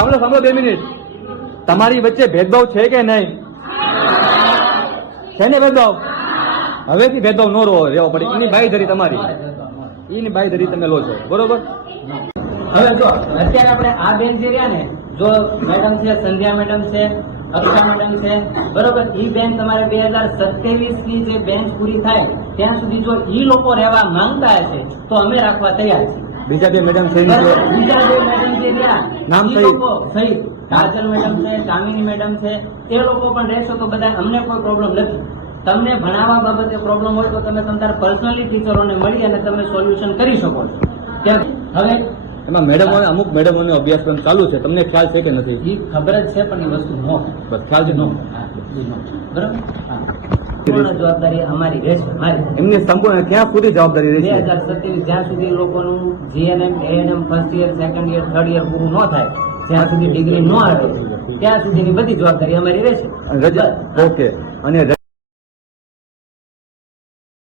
સાંભળો 2 મિનિટ. તમારી વચ્ચે ભેદભાવ છે કે નહીં? છે ને ભેદભાવ? હવેથી ભેદભાવ ન રહેવો પડે. એની બાંયધરી તમારી, એની બાંયધરી તમે લો છો, બરોબર? હવે જો અત્યારે આપણે આ બેન જે રહ્યા ને, જો મેડમ છે, સંધ્યા મેડમ છે, અક્ષા મેડમ છે, બરોબર, ઈ બેન તમારે 2027 ની જે બેન્ચ પૂરી થાય ત્યાં સુધી જો ઈ લોકો રહેવા માંગતા હશે તો અમે રાખવા તૈયાર છીએ. બીજા 2 મેડમ છે, બરોબર, બીજા 2 મેડમ જે રહ્યા નામ ઈ સહિત. લોકો સહિત કાજલ મેડમ છે, કામિની મેડમ છે, એ લોકો પણ રહેશો તો બધા અમને કોઈ પ્રોબ્લેમ નથી. તમને ભણાવવા બાબતે પ્રોબ્લેમ હોય તો તમે તમારા પર્સનલી ટીચરોને મળી અને તમે સોલ્યુશન કરી શકો છો. કેમ હવે એમાં મેડમો, અમુક મેડમોનો અભ્યાસક્રમ ચાલુ છે, તમને ખ્યાલ છે કે નથી? એ ખબર જ છે પણ એ વસ્તુ નો બસ ખ્યાલ છે. બરાબર, પૂર્ણ જવાબદારી અમારી રહેશે. મારી એમની સંપૂર્ણ ક્યાં સુધી જવાબદારી રહેશે? 2027 જ્યાં સુધી લોકોનું GNM, ANM first year, second year, third year પૂરું ન થાય, જ્યાં સુધી ડિગ્રી ન આવે ત્યાં સુધીની બધી જવાબદારી અમારી રહેશે. રજા, ઓકે. અને